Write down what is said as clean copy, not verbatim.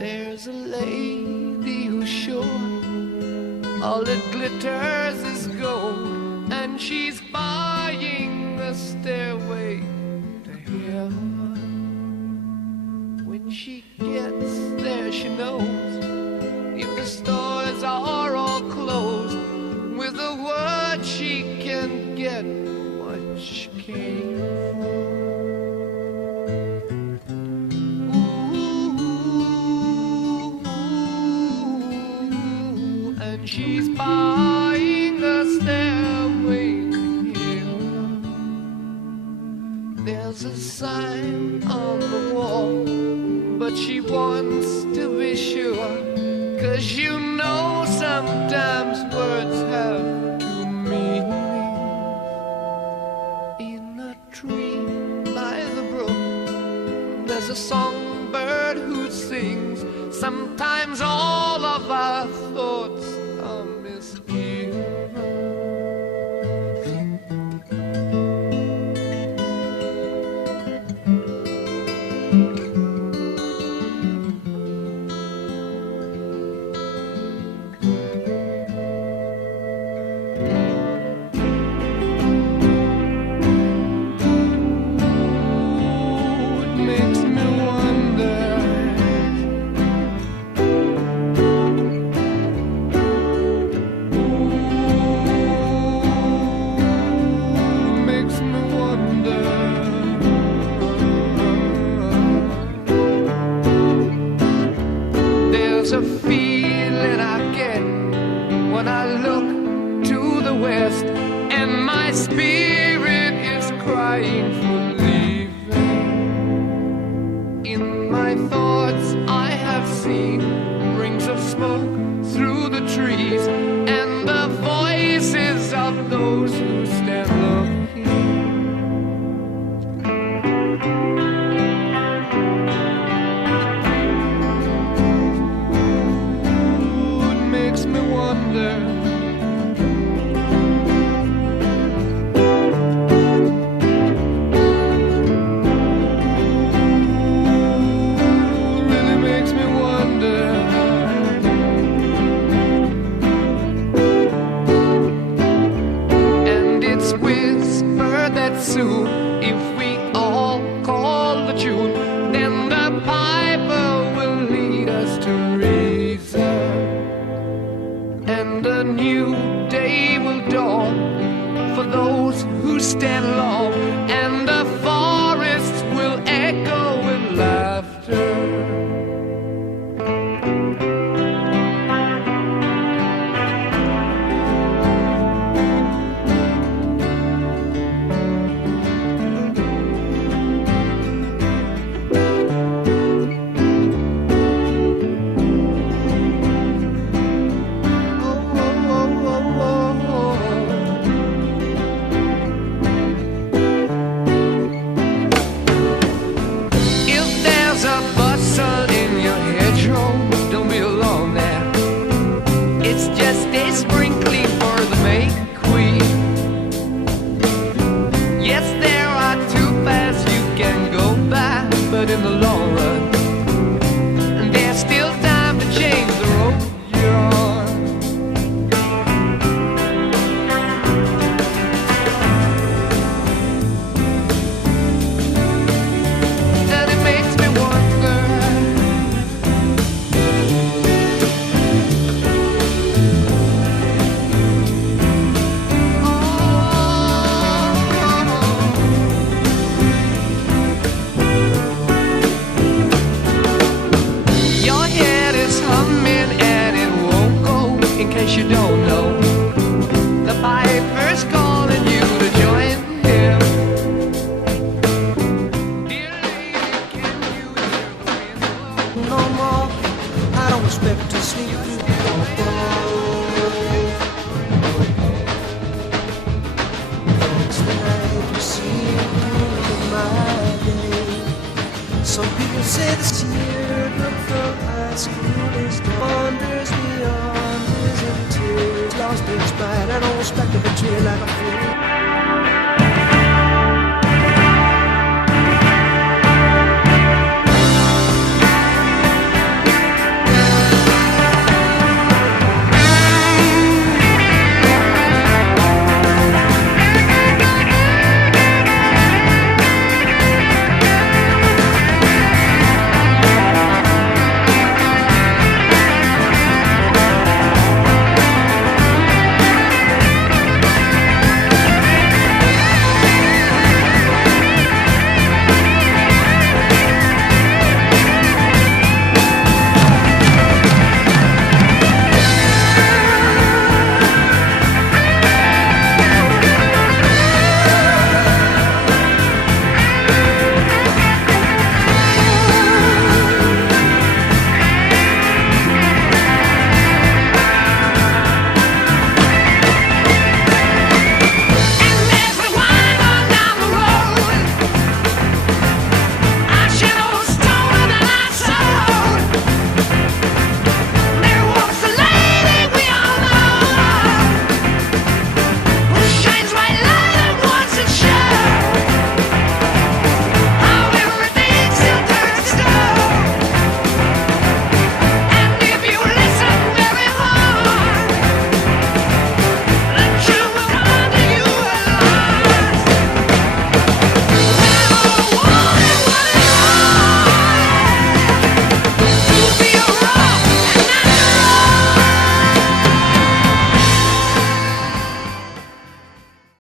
There's a lady who's sure all that glitters is gold, and she's buying the stairway to heaven. When she gets there, she knows if the stores are all closed, with a word she can get what she came for. And she's buying a stairway to heaven. There's a sign on the wall, but she wants to be sure, 'cause you know sometimes words have two meanings. In a tree by the brook, there's a songbird who sings. Sometimes all of our thoughts are misgiven. There's a feeling I get when I look to the west, and my spirit is crying for leaving. In my thoughts I have seen rings of smoke through the trees, and the voices of those who stand looking. Soon, if we all call the tune, then the piper will lead us to reason, and a new day will dawn for those who stand long, and the forests will echo with laughter. In the long run, and there's still time to change the road you're on. And it makes me wonder, in case you don't know, the piper's calling you to join him. Dear lady, can you hear the wind blow? No more, I don't expect to sleep no more. It's the night you see my day. Some people say the teardrop from high school is wanders beyond. Lost in spite, I don't expect to betray like a fool.